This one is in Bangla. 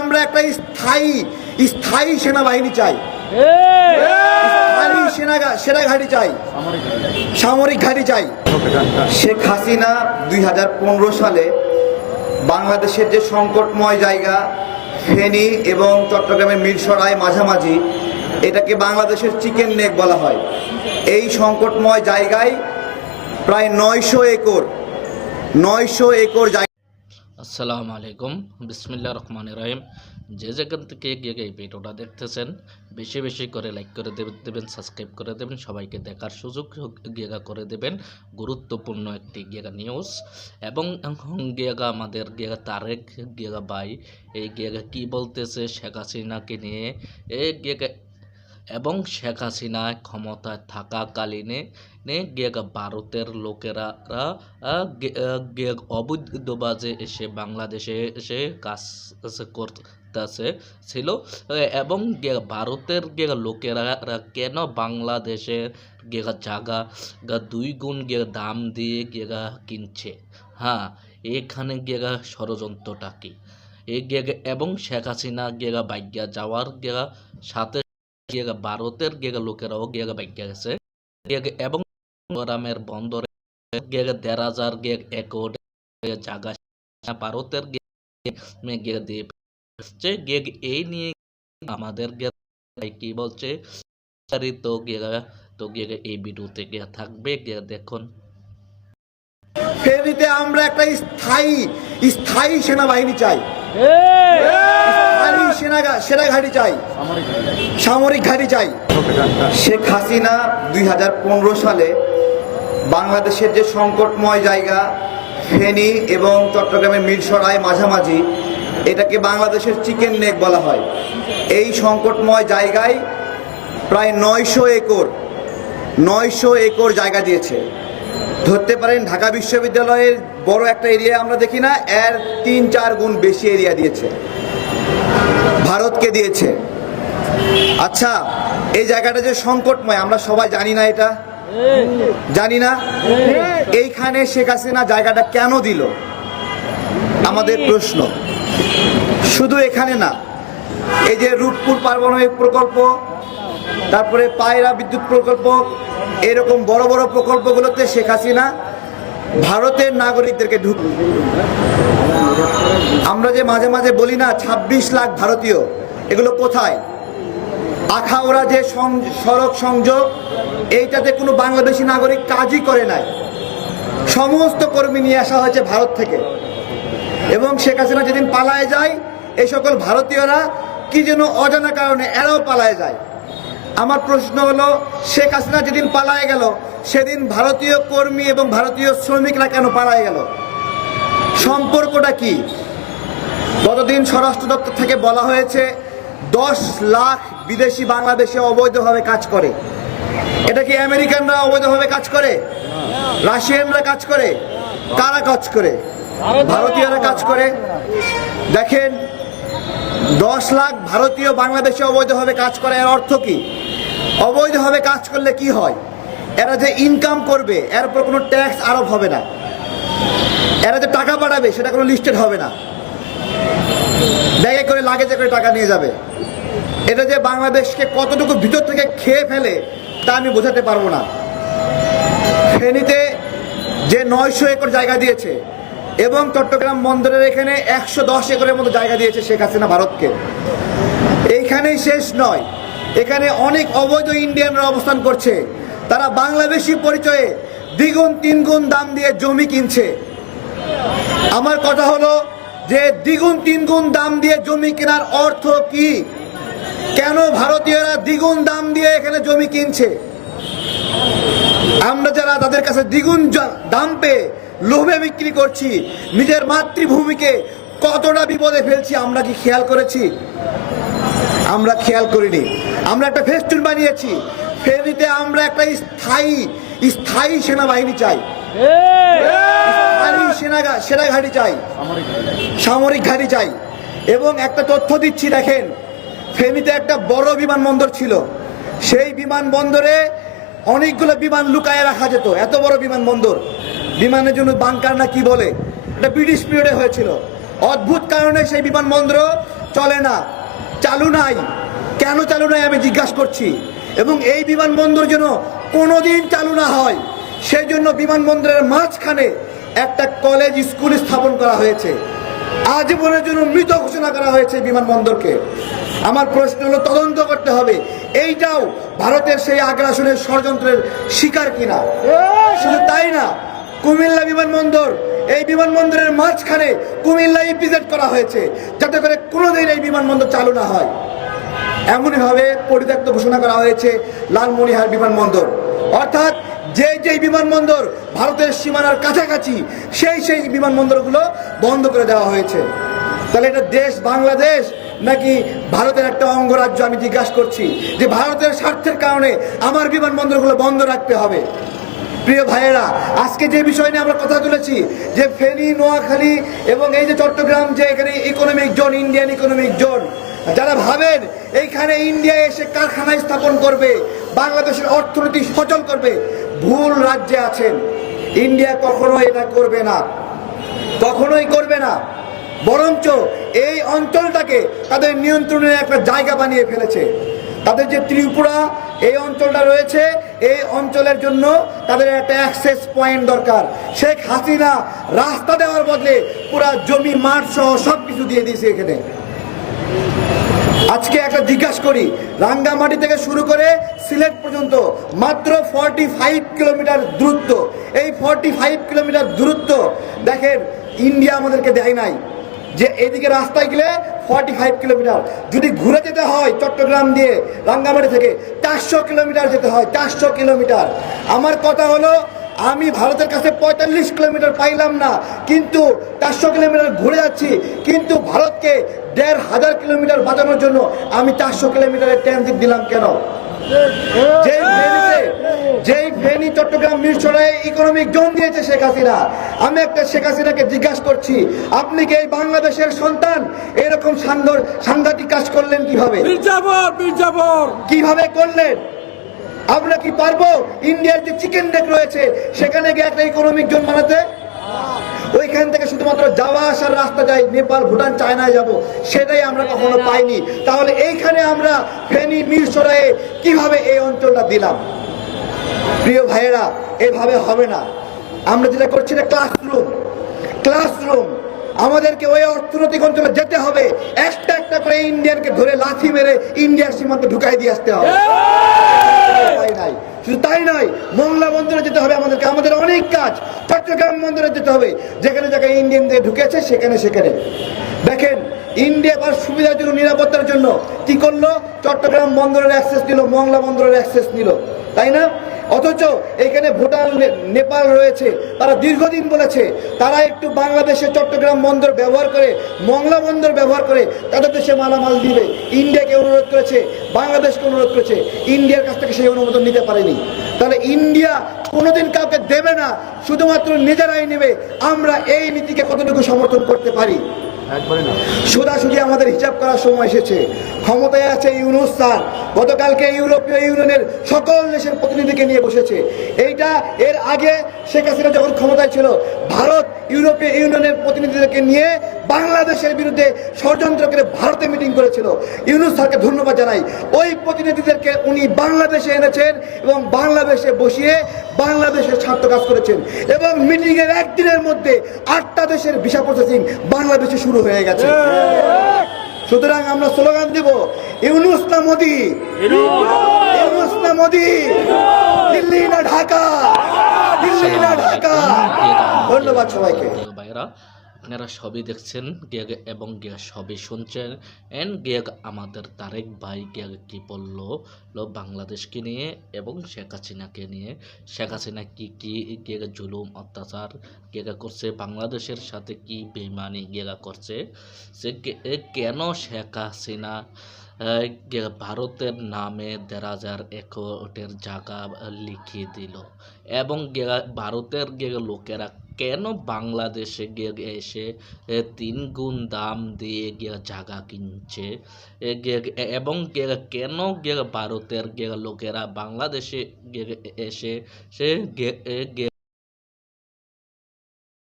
আমরা একটা স্থায়ী স্থায়ী সেনাবাহিনী চাই। স্থায়ী সেনা সেনা ঘাঁটি চাই। সামরিক ঘাঁটি চাই। শেখ হাসিনা দুই হাজার পনেরো সালে বাংলাদেশের যে সংকটময় জায়গা ফেনী এবং চট্টগ্রামের মিরসরাই মাঝামাঝি এটাকে বাংলাদেশের চিকেন নেক বলা হয়। এই সংকটময় জায়গায় প্রায় নয়শো একর নয়শো একর জায়গা আসসালামু আলাইকুম। বিসমিল্লা রহমান রহিম। যে যেখান থেকে গিয়ে এই ভিডিওটা দেখতেছেন, বেশি বেশি করে লাইক করে দেবে- দেবেন সাবস্ক্রাইব করে দেবেন, সবাইকে দেখার সুযোগ গিয়েগা করে দেবেন। গুরুত্বপূর্ণ একটি গিয়েগা নিউজ এবং গিয়েগা আমাদের গিয়েগা তারেক গিয়েগা বাই এই গিয়েগা কি বলতেছে, শেখ হাসিনাকে নিয়ে, এই গিয়েগা এবং শেখ হাসিনা ক্ষমতায় থাকাকালীনে ভারতের লোকেরা গে- অবৈধবাজে এসে বাংলাদেশে এসে কাজ করতেছে, ছিল। এবং ভারতের লোকেরা কেন বাংলাদেশের গিয়ে জায়গা গা, দুই গুণ গিয়ে দাম দিয়ে গিয়ে কিনছে? হ্যাঁ এখানে গেগা ষড়যন্ত্রটা কি? এবং শেখ হাসিনা গেগা বাইজ্ঞা যাওয়ার গিয়ে সাথে গিয়ে ভারতের গিয়ে লোকেরাও গিয়ে বাইজ্ঞা গেছে। এবং রামের বন্দরে গিয়ে দেড় হাজার গিয়ে একর জায়গা ভারতের গিয়ে এই নিয়ে আমাদের কি বলছে? বিস্তারিত তো গিয়ে এই ভিডিওতে গিয়ে থাকবে। গিয়ে দেখুন। ফেনীতে আমরা একটা স্থায়ী স্থায়ী সেনাবাহিনী চাই। স্থায়ী সেনা সেনা ঘাঁটি। চাই সামরিক ঘাঁটি চাই। শেখ হাসিনা দুই হাজার পনেরো সালে বাংলাদেশের যে সংকটময় জায়গা, ফেনী এবং চট্টগ্রামের মিরসরাই মাঝামাঝি, এটাকে বাংলাদেশের চিকেন নেক বলা হয়। এই সংকটময় জায়গায় প্রায় নয়শো একর নয়শো একর জায়গা দিয়েছে। ধরতে পারেন ঢাকা বিশ্ববিদ্যালয়ের বড় একটা এরিয়া আমরা দেখি না, এর তিন চার গুণ বেশি এরিয়া দিয়েছে। ভারতকে দিয়েছে। আচ্ছা এই জায়গাটা যে সংকটময়, আমরা সবাই জানি না এটা? জানি না? এইখানে শেখ হাসিনা জায়গাটা কেন দিল? আমাদের প্রশ্ন। শুধু এখানে না, এই যে রূপপুর পারমাণবিক প্রকল্প, তারপরে পায়রা বিদ্যুৎ প্রকল্প, এরকম বড় বড় প্রকল্পগুলোতে শেখ হাসিনা ভারতের নাগরিকদেরকে ঢুক আমরা যে মাঝে মাঝে বলি না ২৬ লাখ ভারতীয়, এগুলো কোথায়? আখাউড়া যে সড়ক সংযোগ, এইটাতে কোনো বাংলাদেশি নাগরিক কাজই করে নাই। সমস্ত কর্মী নিয়ে আসা হয়েছে ভারত থেকে। এবং শেখ হাসিনা যেদিন পালায় যায়, এই সকল ভারতীয়রা কি যেন অজানা কারণে এরাও পালায় যায়। আমার প্রশ্ন হলো, শেখ হাসিনা যেদিন পালায় গেল, সেদিন ভারতীয় কর্মী এবং ভারতীয় শ্রমিকরা কেন পালায় গেল? সম্পর্কটা কি? গতদিন স্বরাষ্ট্র দপ্তর থেকে বলা হয়েছে দশ লাখ বিদেশি বাংলাদেশে অবৈধভাবে কাজ করে। এটা কি আমেরিকানরা অবৈধভাবে কাজ করে? রাশিয়ানরা কাজ করে? কারা কাজ করে? ভারতীয়রা কাজ করে? দেখেন, দশ লাখ ভারতীয় বাংলাদেশে অবৈধভাবে কাজ করে, এর অর্থ কি? অবৈধভাবে কাজ করলে কি হয়? এরা যে ইনকাম করবে, এর উপর কোনো ট্যাক্স আরোপ হবে না। এরা যে টাকা পাঠাবে, সেটা কোনো লিস্টেড হবে না। ব্যাগে করে লাগেজে করে টাকা নিয়ে যাবে। এটা যে বাংলাদেশকে কতটুকু ভিতর থেকে খেয়ে ফেলে, তা আমি বোঝাতে পারব না। ফেনীতে যে নয়শো একর জায়গা দিয়েছে এবং চট্টগ্রাম বন্দরের এখানে একশো দশ একরের মতো জায়গা দিয়েছে শেখ হাসিনা ভারতকে। এইখানেই শেষ নয়। এখানে অনেক অবৈধ ইন্ডিয়ানরা অবস্থান করছে। তারা বাংলাদেশি পরিচয়ে দ্বিগুণ, তিনগুণ দাম দিয়ে জমি কিনছে। আমার কথা হলো যে দ্বিগুণ, তিনগুণ দাম দিয়ে জমি কেনার অর্থ কি? কেন ভারতীয়রা দ্বিগুণ দাম দিয়ে এখানে জমি কিনছে? আমরা যারা তাদের কাছে দ্বিগুণ দাম পেয়ে লোভে বিক্রি করছি, নিজের মাতৃভূমিকে কতটা বিপদে ফেলছি আমরা কি খেয়াল করেছি? আমরা খেয়াল করিনি। আমরা একটা ফেস্টুন বানিয়েছি। ফেরিতে আমরা একটা স্থায়ী স্থায়ী সেনাবাহিনী চাই। সেনা সেনা ঘাঁটি চাই। সামরিক ঘাঁটি চাই। এবং একটা তথ্য দিচ্ছি, দেখেন। ফেনীতে একটা বড় বিমানবন্দর ছিল। সেই বিমানবন্দরে অনেকগুলো বিমান লুকায় রাখা যেত। এত বড় বিমানবন্দর। বিমানের জন্য বাংকার না কি বলে? এটা ব্রিটিশ পিরিয়ডে হয়েছিল। অদ্ভুত কারণে সেই বিমানবন্দর চলে না। চালু নাই। কেন চালু নাই আমি জিজ্ঞাসা করছি। এবং এই বিমানবন্দর যেন কোনোদিন চালু না হয় সেই জন্য বিমানবন্দরের মাঝখানে একটা কলেজ, স্কুল স্থাপন করা হয়েছে। আজীবনের জন্য মৃত ঘোষণা করা হয়েছে বিমানবন্দরকে। আমার প্রশ্ন হলো, তদন্ত করতে হবে। এইটাও ভারতের সেই আগ্রাসনের ষড়যন্ত্রের শিকার কিনা? শুধু তাই না, কুমিল্লা বিমানবন্দর, এই বিমানবন্দরের মাঝখানে কুমিল্লা ইপিজেড করা হয়েছে, যাতে করে কোনোদিন এই বিমানবন্দর চালু না হয়। এমনইভাবে পরিত্যক্ত ঘোষণা করা হয়েছে লালমনিহার বিমানবন্দর। অর্থাৎ যে যে বিমানবন্দর ভারতের সীমানার কাছাকাছি, সেই সেই বিমানবন্দরগুলো বন্ধ করে দেওয়া হয়েছে। তাহলে এটা দেশ বাংলাদেশ নাকি ভারতের একটা অঙ্গরাজ্য আমি জিজ্ঞাসা করছি যে ভারতের স্বার্থের কারণে আমার বিমানবন্দরগুলো বন্ধ রাখতে হবে। প্রিয় ভাইয়েরা, আজকে যে বিষয় নিয়ে আমরা কথা তুলেছি, যে ফেনী, নোয়াখালী এবং এই যে চট্টগ্রাম যে এখানে economic zone Indian economic zone যারা ভাবেন এইখানে ইন্ডিয়া এসে কারখানা স্থাপন করবে, বাংলাদেশের অর্থনীতি সচল করবে, ভুল রাজ্যে আছেন। ইন্ডিয়া কখনো এটা করবে না। কখনোই করবে না। বরঞ্চ এই অঞ্চলটাকে তাদের নিয়ন্ত্রণের একটা জায়গা বানিয়ে ফেলেছে। তাদের যে ত্রিপুরা, এই অঞ্চলটা রয়েছে, এই অঞ্চলের জন্য তাদের একটা অ্যাক্সেস পয়েন্ট দরকার। শেখ হাসিনা রাস্তা দেওয়ার বদলে পুরা জমি, মাঠ সহ সব কিছু দিয়ে দিয়েছে এখানে। আজকে একটা জিজ্ঞাসা করি, রাঙ্গামাটি থেকে শুরু করে সিলেট পর্যন্ত মাত্র ফর্টি ফাইভ কিলোমিটার দূরত্ব। এই ফর্টি ফাইভ কিলোমিটার দূরত্ব দেখেন ইন্ডিয়া আমাদেরকে দেয় নাই। যে এদিকে রাস্তায় গেলে ফর্টি ফাইভ কিলোমিটার যদি ঘুরে যেতে হয় চট্টগ্রাম দিয়ে রাঙ্গামাটি থেকে, চারশো কিলোমিটার যেতে হয়, চারশো কিলোমিটার আমার কথা হলো, আমি ভারতের কাছে পঁয়তাল্লিশ কিলোমিটার পাইলাম না, কিন্তু চারশো কিলোমিটার ঘুরে যাচ্ছি, কিন্তু ভারতকে দেড় হাজার কিলোমিটার বাঁচানোর জন্য আমি চারশো কিলোমিটারের ট্রানজিট দিলাম কেন? যেই ফেনীতে যেই ফেনী চট্টগ্রাম ইকোনমিক জোন দিয়েছে শেখ হাসিনা। আমি একটা শেখ হাসিনাকে জিজ্ঞাসা করছি আপনি কি এই বাংলাদেশের সন্তান? এরকম সাংঘর সাংঘাতিক কাজ করলেন কীভাবে? করলেন? আমরা কি পারব? ইন্ডিয়ার যে চিকেন নেক রয়েছে সেখানে গিয়ে একটা ইকোনমিক জোন বানাতে? ওইখান থেকে শুধুমাত্র যাওয়া আসার রাস্তা যাই নেপাল ভুটান চায়নায় যাব সেটাই আমরা কখনো পাইনি। তাহলে এইখানে আমরা ফেনী মিরসরায়ে কীভাবে এই অঞ্চলটা দিলাম? প্রিয় ভাইয়েরা এভাবে হবে না। আমরা যেটা করছি না ক্লাসরুম ক্লাসরুম আমাদেরকে ওই অর্থনৈতিক অঞ্চলে যেতে হবে। একটা একটা করে ইন্ডিয়ানকে ধরে লাথি মেরে ইন্ডিয়ার সীমান্তে ঢুকাই দিয়ে আসতে হবে। শুধু তাই নয় মোংলা বন্দরে যেতে হবে আমাদেরকে। আমাদের অনেক কাজ। চট্টগ্রাম বন্দরে যেতে হবে। যেখানে জায়গায় ইন্ডিয়ানদের ঢুকেছে সেখানে সেখানে। দেখেন, ইন্ডিয়া বা সুবিধার জন্য, নিরাপত্তার জন্য কি করল? চট্টগ্রাম বন্দরের অ্যাক্সেস নিল, মংলা বন্দরের অ্যাক্সেস নিল। তাই না? অথচ এখানে ভুটান নেপাল রয়েছে, তারা দীর্ঘদিন বলেছে, তারা একটু বাংলাদেশের চট্টগ্রাম বন্দর ব্যবহার করে, মংলা বন্দর ব্যবহার করে, তাদের দেশে মালামাল দিবে। ইন্ডিয়াকে অনুরোধ করেছে, বাংলাদেশকে অনুরোধ করেছে, ইন্ডিয়ার কাছ থেকে সেই অনুমোদন নিতে পারেনি। তাহলে ইন্ডিয়া কোনোদিন কাউকে দেবে না, শুধুমাত্র নিজেরাই নেবে, আমরা এই নীতিকে কতটুকু সমর্থন করতে পারি? সোজাসুজি আমাদের হিসাব করার সময় এসেছে। ক্ষমতায় আছে ইউনুস স্যার। গতকালকে ইউরোপীয় ইউনিয়নের সকল দেশের প্রতিনিধিকে নিয়ে বসেছে। এইটা এর আগে শেখ হাসিনা যখন ক্ষমতায় ছিল, ভারত ইউরোপীয় ইউনিয়নের প্রতিনিধিদেরকে নিয়ে বাংলাদেশের বিরুদ্ধে ষড়যন্ত্র করে ভারতে মিটিং করেছিল। ইউনুস স্যারকে ধন্যবাদ জানাই। ওই প্রতিনিধিদেরকে উনি বাংলাদেশে এনেছেন এবং বাংলাদেশে বসিয়ে বাংলাদেশের স্বার্থ কাজ করেছেন। এবং মিটিংয়ের একদিনের মধ্যে আটটা দেশের ভিসা প্রসেসিং বাংলাদেশে শুরু হয়ে গেছে। সুতরাং আমরা স্লোগান দেব, ইউনুস না মোদি? ইউনুস না মোদি? দিল্লি না ঢাকা? দিল্লি না ঢাকা? ধন্যবাদ সবাইকে। ভাইয়েরা আপনারা সবই দেখছেন গেগ এবং গেগ সবই শুনছেন। অ্যান্ড গেগ আমাদের তারেক ভাই গেগ কী বলল? বাংলাদেশকে নিয়ে এবং শেখ হাসিনাকে নিয়ে। শেখ হাসিনা কী, কি গেগ জুলুম, অত্যাচার গেগা করছে? বাংলাদেশের সাথে কি বেমানি গেগা করছে? সে কেন শেখ হাসিনা ভারতের নামে দেড় হাজার একরের জায়গা লিখিয়ে দিল? এবং ভারতের লোকেরা কেন বাংলাদেশে গিয়ে এসে তিন গুণ দাম দিয়ে গিয়ে জায়গা কিনছে? এবং কেন গিয়ে ভারতের গে, লোকেরা বাংলাদেশে এসে সে